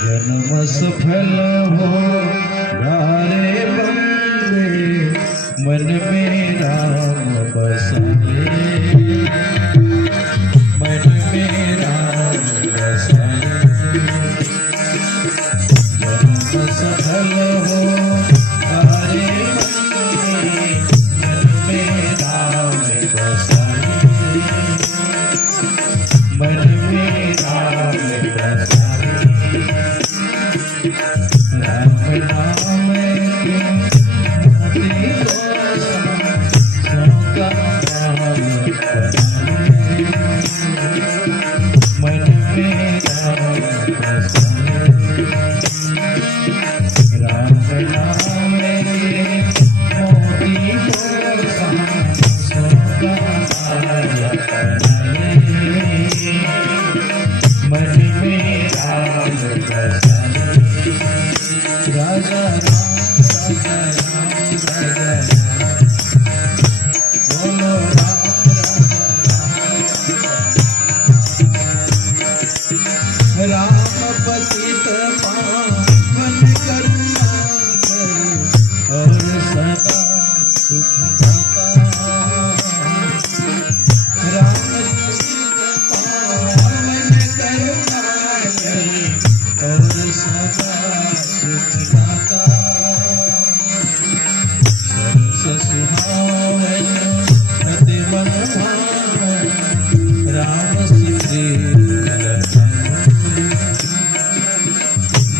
जन्म सफल हो गारे बंदे, मन में राम बसाए, मन में राम बसाए। जन्म सफल हो गारे बंदे, मन में राम बसाए, मन में राम बसाए। राम नाम के मोती सबका नाम बसाए, मन में राम बसाए। राम नाम के मोती सबका नाम बसाए, मन में राम बसाए। राजा राम राजा राम बोलो राम पतित पावन करुणा और सदा सुख दाता। राम पतित पावन करुणा और सदा सुख दाता। सरस सुहावन अति मन भावन, राम सिमरे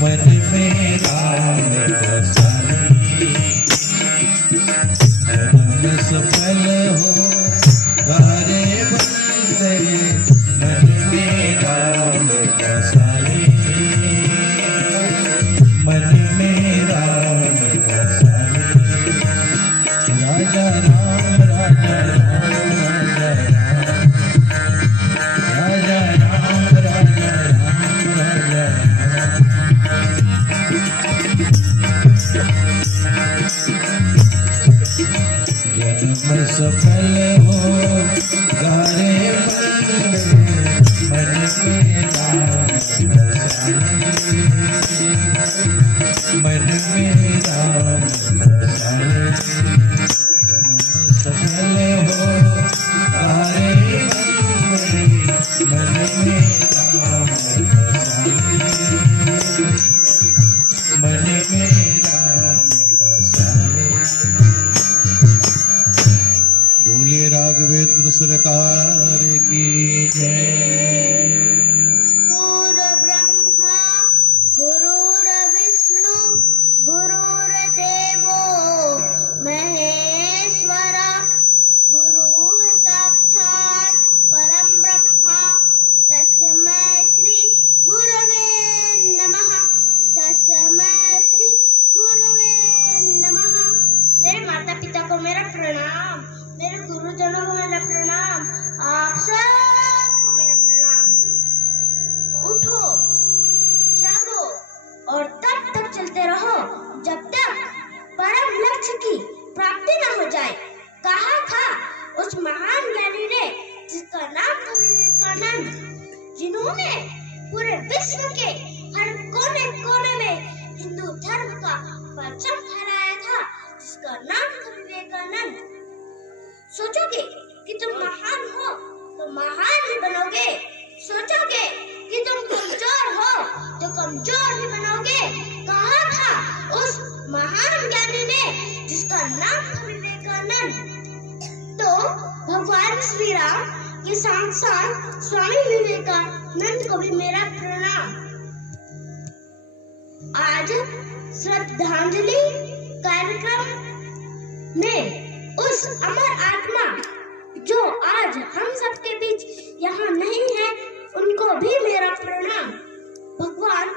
मन में राम बसाए। जन्म सफल हो गारे बंदे, मन में राम बसाए, मन में राम बसाए। राजा राम राजा राम राजा राम राजा राम राजा जन्म सफल हो गारे बंदे, मन में राम बसाए, मन में राम बसाए। सफल हो गारे बंदे, मन में राम बसाए, मन में राम बसाए। बोलिए राघवेंद्र सरकार की जय। गुरु ब्रह्मा गुरुर्विष्णु गुरुर्देवो महेश्वरा, गुरुः साक्षात् परं ब्रह्मा, तस्मै श्री गुरवे नमः, तस्मै श्री गुरवे नमः। मेरे माता पिता को मेरा प्रणाम, मेरे गुरुजनों को मेरा प्रणाम, आप सबको मेरा प्रणाम। उठो, जागो और तब तक चलते रहो जब तक परम लक्ष्य की प्राप्ति न हो जाए। कहा था उस महान ज्ञानी ने जिसका नाम था विवेकानंद, जिन्होंने पूरे विश्व के हर कोने कोने में हिंदू धर्म का परचम फहराया था, जिसका नाम था विवेकानंद। सोचोगे कि तुम महान हो तो महान ही बनोगे, सोचोगे कि तुम कमजोर हो तो कमजोर ही बनोगे। कहा था उस महान ज्ञानी ने जिसका नाम था विवेकानंद। तो भगवान श्री राम के साथ साथ स्वामी विवेकानंद को भी मेरा प्रणाम। आज श्रद्धांजलि कार्यक्रम में उस अमर आत्मा जो आज हम सबके बीच यहाँ नहीं है, उनको भी मेरा प्रणाम। भगवान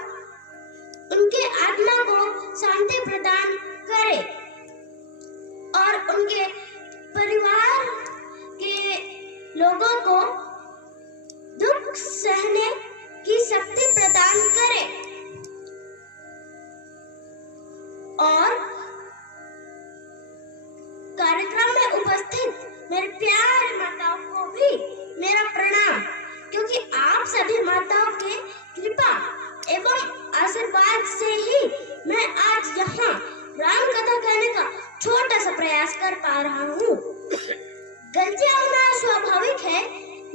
उनके आत्मा को शांति प्रदान करे और उनके परिवार के लोगों को दुख सहने की शक्ति प्रदान करे और कार्यक्रम में उपस्थित मेरे प्यारे माताओं को भी मेरा प्रणाम, क्योंकि आप सभी माता बता रहा हूँ। गलतियां होना स्वाभाविक है,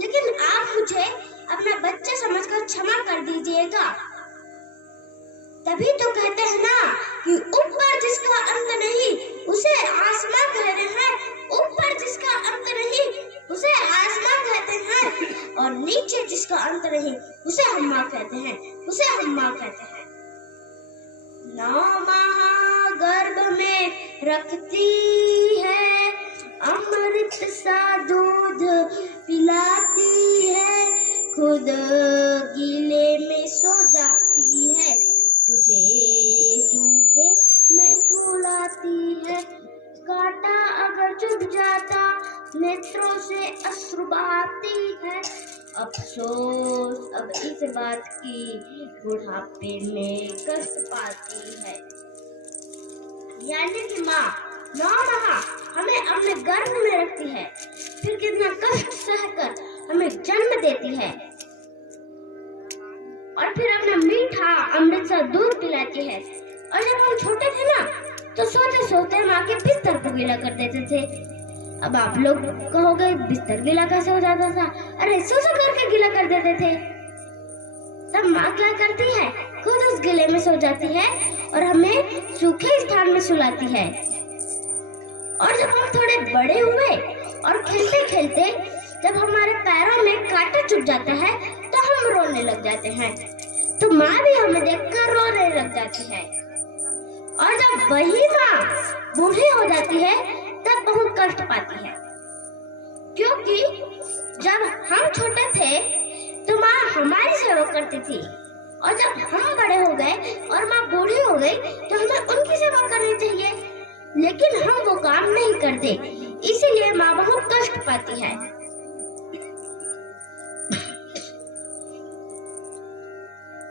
लेकिन आप मुझे अपना बच्चा समझकर क्षमा कर दीजिएगा। तभी तो कहते हैं ना कि ऊपर जिसका अंत नहीं उसे आसमां कहते हैं, ऊपर जिसका अंत नहीं उसे आसमां कहते हैं, और नीचे जिसका अंत नहीं उसे हम माँ कहते हैं, उसे हम माँ कहते हैं। 9 माह गर्भ में रखती है, अमृत सा दूध पिलाती है, खुद गीले में सो जाती है, तुझे सूखे में सुलाती है। कांटा अगर चुभ जाता नेत्रों से अश्रु बहाती है, अफसोस अब इस बात की बुढ़ापे में कष्ट पाती है। यानी कि माँ 9 माह हमें अपने गर्भ में रखती है, फिर कितना कष्ट सहकर हमें जन्म देती है, और फिर अपना मीठा अमृत सा दूध पिलाती है। और जब हम छोटे थे ना, तो सोते सोते माँ के बिस्तर को गीला कर देते थे। अब आप लोग कहोगे बिस्तर गीला कैसे हो जाता था? अरे सो करके गीला कर देते थे। तब माँ क्या करती है, खुद उस गीले में सो जाती है और हमें सूखे स्थान में सुलाती है। और जब हम थोड़े बड़े हुए और खेलते खेलते जब हमारे पैरों में कांटा चुभ जाता है तो हम रोने लग जाते हैं, तो माँ भी हमें देखकर रोने लग जाती है। और जब वही माँ बूढ़ी हो जाती है तब बहुत कष्ट पाती है, क्योंकि जब हम छोटे थे तो माँ हमारी सेवा करती थी, और जब हम बड़े हो गए और माँ बूढ़ी हो गई तो हमें उनकी सेवा करनी चाहिए, लेकिन हम वो काम नहीं करते, इसीलिए माँ बहुत कष्ट पाती है।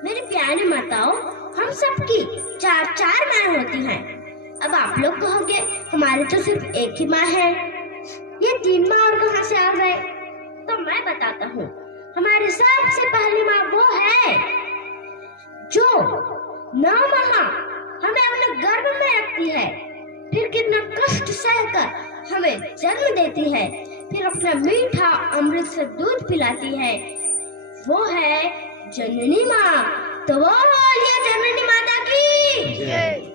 मेरी प्यारी माताओं, हम सबकी 4 माँ होती हैं। अब आप लोग कहोगे हमारी तो सिर्फ एक ही माँ है, ये 3 माँ और कहाँ से आ गए? तो मैं बताता हूँ, हमारी सबसे पहली माँ वो है जो 9 माह हमें अपने गर्भ में रखती है, फिर कितना कष्ट सहकर हमें जन्म देती है, फिर अपना मीठा अमृत से दूध पिलाती है, वो है जननी माँ। तो वो बोलिए जननी माता की जय।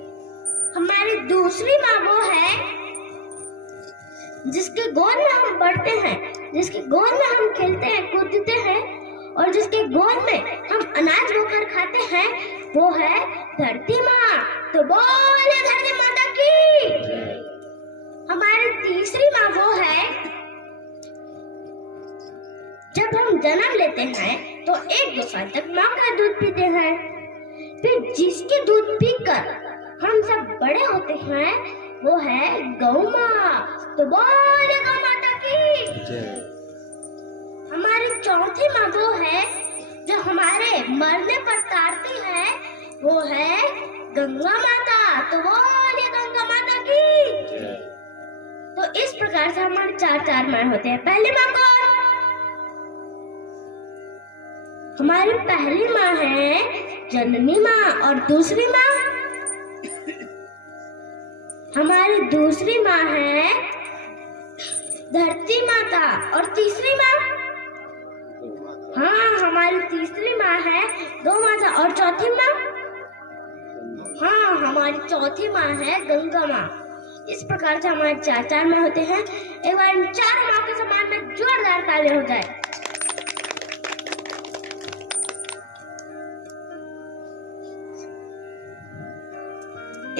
हमारी दूसरी माँ वो है जिसके गोद में हम बढ़ते हैं, जिसके गोद में हम खेलते हैं कूदते हैं, और जिसके गोद में हम अनाज बोकर खाते हैं, वो है धरती माँ। तो बोलिए धरती माता की जय। हमारी तीसरी माँ वो है जब हम जन्म लेते हैं तो 1-2 साल तक माँ का दूध पीते हैं, फिर जिसके दूध पीकर हम सब बड़े होते हैं वो है गौ माँ। तो बोले गौ माता की जय। हमारी चौथी माँ वो है जो हमारे मरने पर तारती है, वो है गंगा माता। तो बोले गंगा माता की जय। तो इस प्रकार से हमारे 4 माँ होते हैं। पहली माँ कौन? हमारी पहली माँ है जननी माँ, और दूसरी माँ हमारी दूसरी माँ है धरती माता, और तीसरी माँ हाँ हमारी तीसरी माँ है गौ माता, और चौथी माँ हाँ हमारी चौथी माँ है गंगा माँ। इस प्रकार से हमारे 4 माँ होते हैं। एक बार इन 4 माँ के समान में जोरदार ताली हो जाए।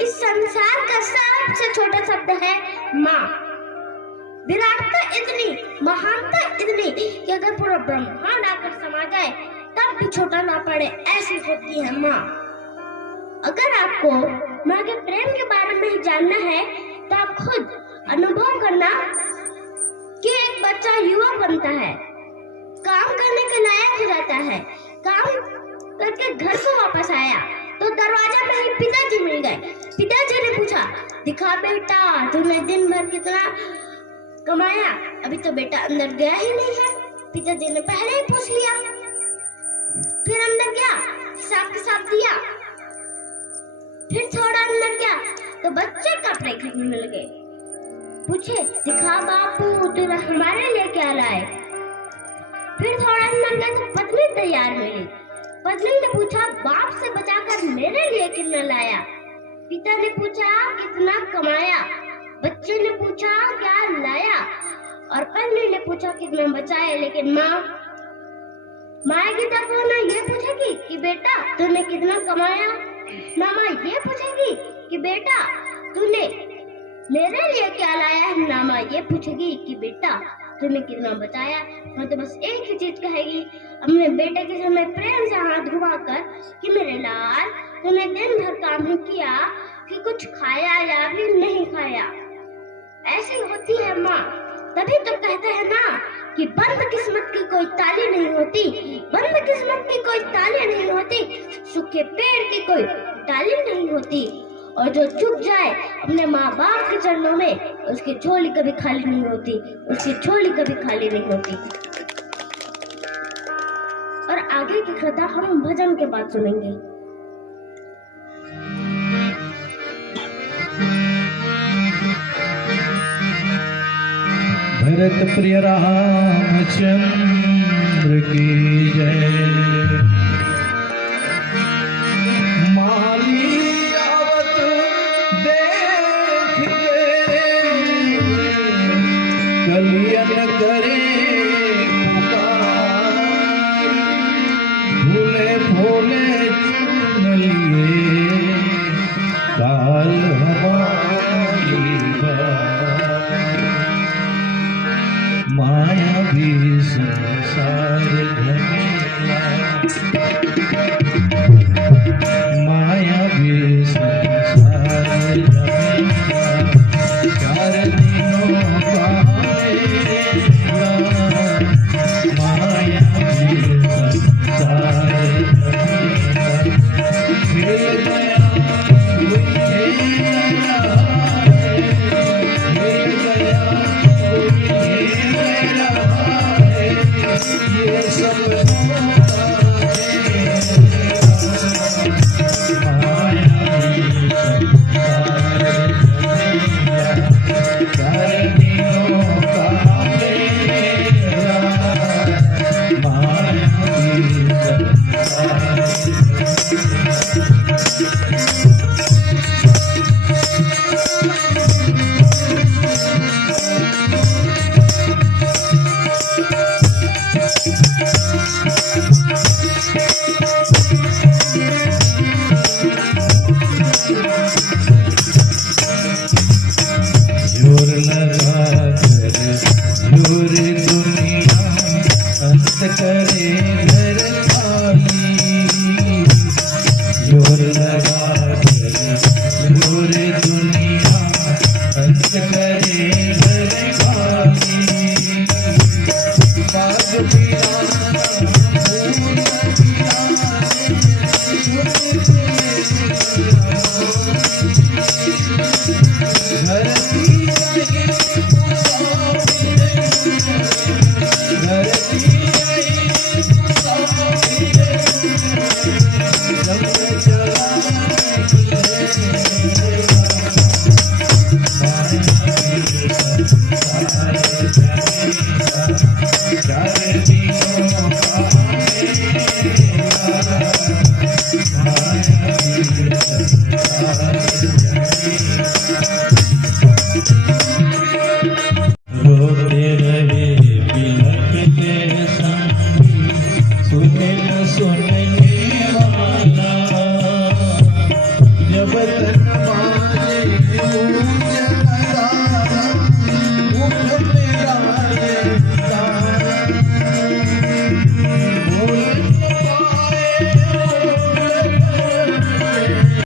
इस संसार का सबसे छोटा शब्द है माँ। विराटता इतनी, महानता इतनी कि अगर पूरा ब्रह्मांड आकर समा जाए तब भी छोटा ना पड़े, ऐसी होती है माँ। अगर आपको माँ के प्रेम के बारे में ही जानना है तो आप खुद अनुभव करना कि एक बच्चा युवा बनता है, काम करने के लायक हो जाता है, काम करके घर को वापस आया तो दरवाजा में ही पिताजी मिल गए। पिताजी ने पूछा, दिखा बेटा तुमने दिन भर कितना कमाया? अभी तो बेटा अंदर गया ही नहीं है। पिताजी ने पहले ही पूछ लिया। फिर अंदर गया, हिसाब किताब दिया, फिर थोड़ा अंदर गया तो बच्चे कपड़े खरीदने लगे। पूछे, दिखा बापू तूने हमारे लिए क्या लाए। फिर थोड़ा अंदर गए तो पत्नी तैयार मिली। पत्नी ने पूछा, बाप से बचाकर मेरे लिए कितना लाया। पिता ने पूछा, कितना कमाया। बच्चे ने पूछा, क्या लाया। और पत्नी ने पूछा, कितना बचाया। लेकिन माँ की तरफ ना ये पूछेगी कि बेटा तूने कितना कमाया, ना माँ ये पूछेगी कि बेटा तूने मेरे लिए क्या लाया है, ना माँ ये पूछेगी कि बेटा तूने कितना बचाया। मैं तो बस एक ही चीज कहेगी अपने बेटे के सामने प्रेम से हाथ घुमाकर कि मेरे लाल तूने दिन भर काम ही किया कि कुछ खाया या भी नहीं खाया। ऐसी होती है माँ। तभी तो कहते हैं ना कि बंद किस्मत की कोई ताली नहीं होती, बंद किस्मत की कोई ताली नहीं होती, सूखे पेड़ की कोई डाली नहीं होती। और जो झुक जाए अपने माँ बाप के चरणों में, उसकी झोली कभी खाली नहीं होती, उसकी झोली कभी खाली नहीं होती। और आगे की कथा हम भजन के बाद सुनेंगे। भरत प्रिय रामचंद्र की जय। माली आवत देख के कलियन करे पुकार, भूले भोले चुन लिए काल हमारी माया भी संसार घनेला।